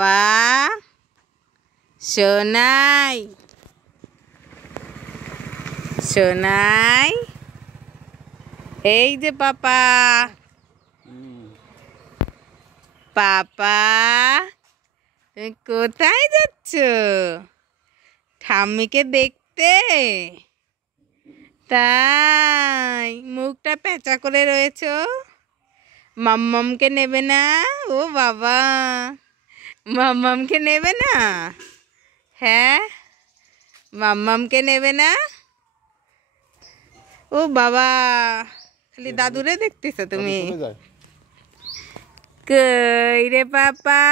পাপা সোনাই সোনাই, এই যে পাপা। পাপা তুমি কোথায় যাচ্ছ? ঠাম্মিকে দেখতে? তাই মুখটা পেঁচা করে রয়েছ? মাম্মামকে নেবে না? ও বাবা, মাম্মামকে নেবে না? হ্যাঁ, মাম্মামকে নেবে না? ও বাবা, খালি দাদুরে দেখতেছ তুমি? কই রে পাপা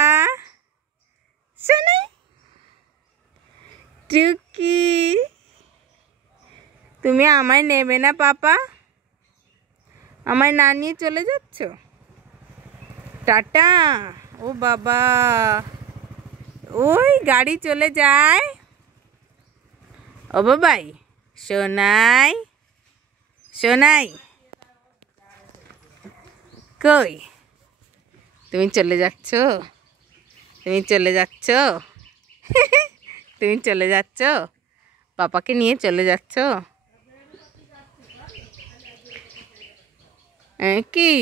শোনাই, টুকি তুমি আমায় নেবে না পাপা? আমায় না নিয়ে চলে যাচ্ছ? টাটা। ও বাবা, ওই গাড়ি চলে যায়। ও বাবাই, সোনাই সোনাই, কই তুমি চলে যাচ্ছ? তুমি চলে যাচ্ছ? তুমি চলে যাচ্ছ? পাপাকে নিয়ে চলে যাচ্ছ? কি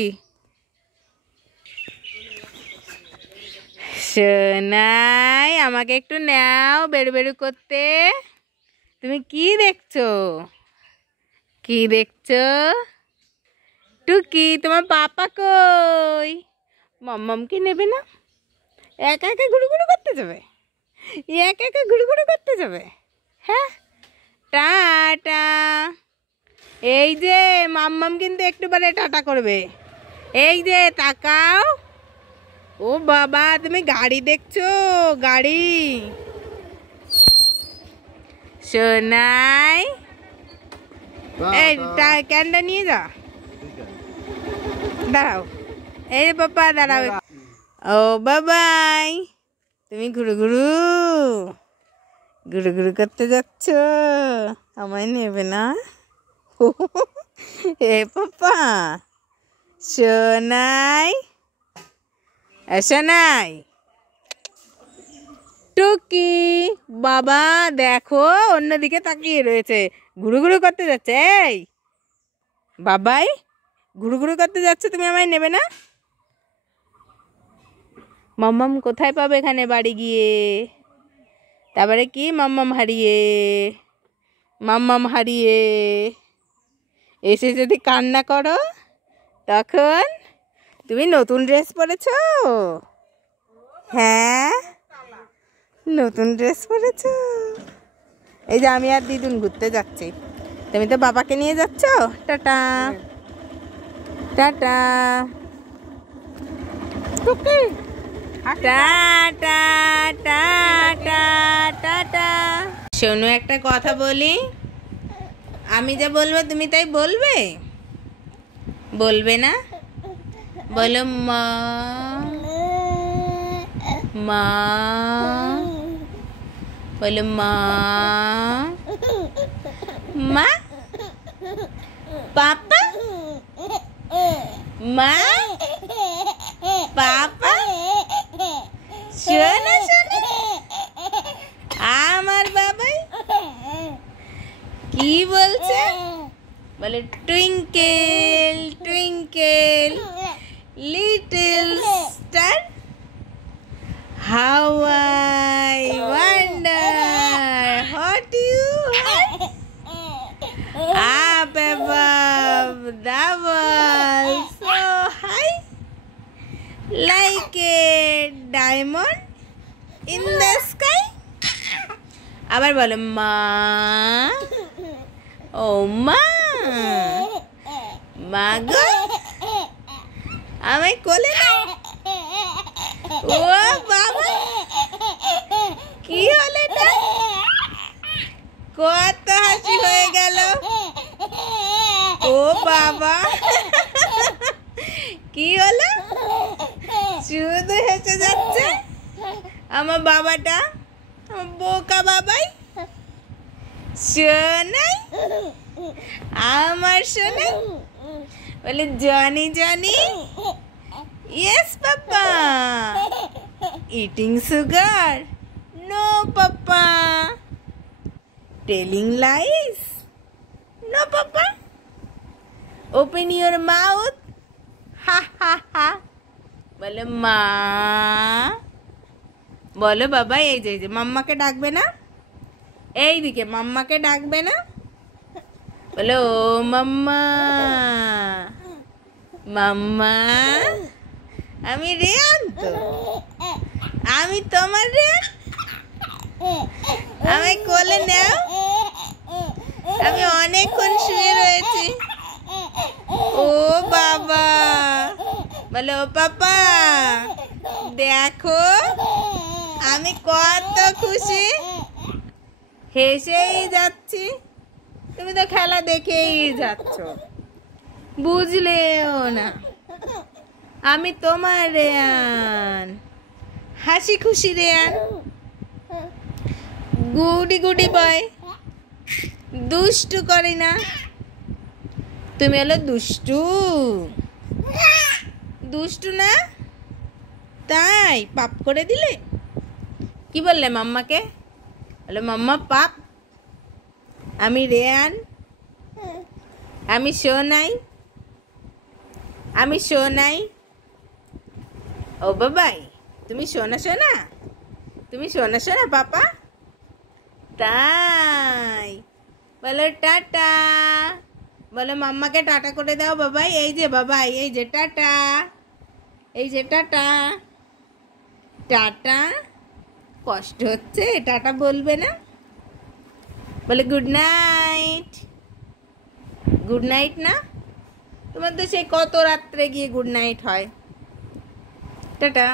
সোনাই, আমাকে একটু নাও বেরু বেরু করতে। তুমি কি দেখছো? কি দেখছো? টুকি তোমার পাপা কই? মাম্মামকে নেবে না? একা একা ঘুরু ঘুরু করতে যাবে? একা একা ঘুরু ঘুরু করতে যাবে? হ্যাঁ, টাটা। এই যে মাম্মাম কিন্তু একটু পরে টাটা করবে। এই যে তাকাও। ও বাবা, তুমি গাড়ি দেখছো? গাড়ি। সোনাই, এই ক্যানটা নিয়ে যা। দাঁড়াও, এই পাপা দাঁড়াও। ও বাবাই, তুমি ঘুরু ঘুরু ঘুরু ঘুরু করতে যাচ্ছ? আমায় নেবে না? এ পাপা সোনাই, সোনাই, টুকি বাবা দেখো অন্যদিকে তাকিয়ে রয়েছে, ঘুরু ঘুরু করতে যাচ্ছে। এই বাবাই, ঘুরু ঘুরু করতে যাচ্ছে, তুমি আমায় নেবে না? মাম্মাম কোথায় পাবে এখানে বাড়ি গিয়ে? তারপরে কি মাম্মাম হারিয়ে, মাম্মাম হারিয়ে এসে যদি কান্না করো তখন? তুমি নতুন ড্রেস পরেছো? হ্যাঁ, নতুন ড্রেস পরেছো। এই যে আমি আর দিদুন ঘুরতে যাচ্ছি, তুমি তো বাবাকে নিয়ে যাচ্ছ। Tata tata tata tata tata. শোনো, একটা কথা বলি, আমি যা বলবো তুমি তাই বলবে? বলবে না? বলো মা মা, বলো মা মা, পাপা মা, পাপা। শোনো শোনো, আমার বাবাই কি বলছে? বলে twinkle twinkle little star, how I wonder what you are up above the world so high, like a diamond in the sky. আবার বলো মা, ও মা, মা গো আমায় কোলে নাও। ও বাবা, কি হলো এটা? কত হাসি হয়ে গেল। ও বাবা, কি হলো? শুধু হেসে যাচ্ছে আমার বাবাটা, আমার বোকা বাবাই। সোনাই, আমার সোনাই বলে Johnny Johnny, yes papa. Eating sugar? No, Papa. Telling lies? No, Papa. Open your mouth. Ha ha ha. বলে মা, বলো বাবা। এই যে মাম্মাকে ডাকবে না? এইদিকে মাম্মাকে ডাকবে না? বলে ও মাম্মা, মাম্মা। আমি রেয়ান তো, আমি তোমার রেয়ান। আমি কোলে নাও, আমি অনেকক্ষণ শুয়ে রয়েছি। ও বাবা, বলে ও পাপা দেখো আমি কত খুশি, হেসেই যাচ্ছি। তুমি তো খেলা দেখেই যাচ্ছ, বুঝলেও না আমি তোমার রেয়ান, হাসি খুশি রেয়ান, গুডি গুডি বয়, দুষ্টু করি না। তুমি হলো দুষ্টু, দুষ্টু না? তাই পাপ করে দিলে? কি বললে মাম্মাকে? বলে মাম্মা পাপ, আমি রেয়ান, আমি সোনাই, আমি সোনাই। ও বাবাই, তুমি সোনা সোনা, তুমি সোনা সোনা পাপা? তাই বলো টাটা, বলো মাম্মাকে টাটা করে দাও বাবাই। এই যে বাবাই, এই যে টাটা, এই যে টাটা। টাটা কষ্ট হচ্ছে, টাটা বলবে না? বলে গুড নাইট। গুড নাইট না? তোমার তো সেই কত রাত্রে গিয়ে গুড নাইট হয়। টাটা।